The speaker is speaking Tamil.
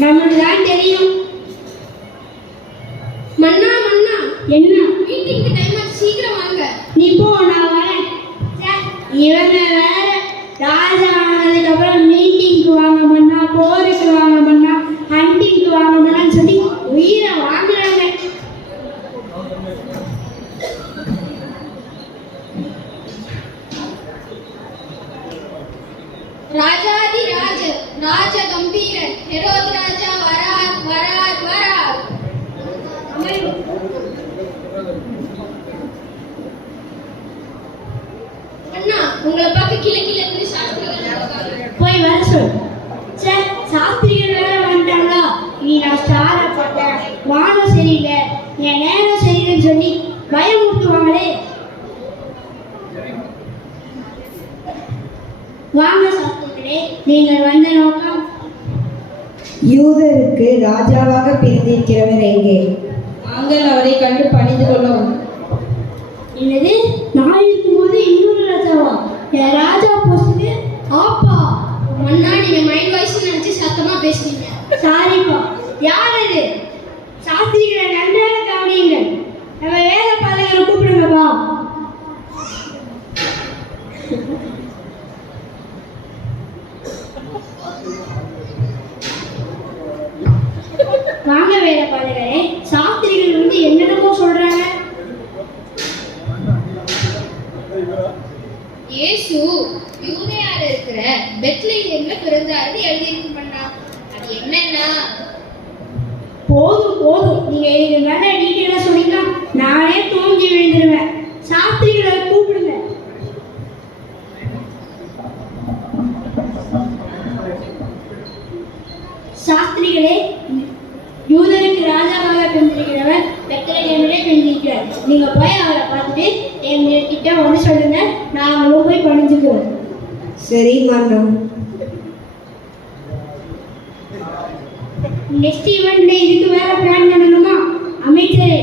நம்மளுக்கு தான் தெரியும். மன்னா மன்னா, என்ன? மீட்டிங்க்கு டைம் ஆச்சு, சீக்கிரம் வாங்க. நீ போ, நான் வரேன். இவங்க வேற ராஜா ஆனதுக்கு அப்புறம் மீட்டிங்க்கு வாங்க மன்னா, போருக்கு வாங்க மன்னா, ஹண்டிங்க்கு வாங்க மன்னான்னு சொல்லி உயிரை வாங்குறாங்க. ராஜாதி ராஜ ராஜ கம்பீரன் ஹெரோத் ராஜா வரார் வரார் வரார். அண்ணா, உங்களை பார்க்க கிளை கிளை இருந்து சாஸ்திரிகள் போய் வர சொல். சாஸ்திரிகள் வேற வந்துட்டாங்களா? நீ நான் ஸ்டாரை பார்த்தேன், வானம் சரியில்லை, என் நேரம் சரியில்லைன்னு சொல்லி பயமுறுத்துவாங்களே. வாங்க சாஸ்திரிகளே, நீங்கள் வந்த நோக்கம்? யூதருக்கு ராஜாவாக பிறந்திருக்கிறவர் எங்கே? நாங்கள் அவரை கண்டு பணிந்து கொள்ளவும். என்னது, நான் இருக்கும்போது இன்னொரு ராஜாவா? என் ராஜா போஸ்டுக்கு ஆப்பா. மன்னா, நீங்க மைண்ட் வாய்ஸ் நினைச்சு சத்தமா பேசுறீங்க. சாரிப்பா. யார் அது? சாஸ்திரிகளை நன்றாக கவனியுங்கள். நம்ம வேலை பாதைகளை கூப்பிடுங்கப்பா. வாங்க வேலை பாதைகளே, சாஸ்திரிகள் வந்து என்னென்னமோ சொல்றாங்க. இயேசு யூதேயால இருக்கிற பெத்லகேம்ல பிறந்தாருன்னு எழுதியிருக்கு மன்னா. அது என்னன்னா, போதும் போதும், நீங்க எனக்கு நல்ல டீட்டெயிலா சொன்னீங்கன்னா நானே தூங்கி விழுந்துருவேன். சாஸ்திரிகளை கூப்பிடுங்க. சாஸ்திரிகளே, யூதருக்கு ராஜாவாக பிறந்திருக்கிறவர் பெத்லகேமிலே பிறந்திருக்கிறார். நீங்க போய் அவரை பார்த்துட்டு எங்ககிட்ட வந்து சொல்லுங்க, நாங்களும் போய் பணிஞ்சுக்குவோம். சரி மன்னா. நெக்ஸ்ட் ஈவெண்ட்ல இதுக்கு வேற பிளான் பண்ணணுமா அமைச்சரே?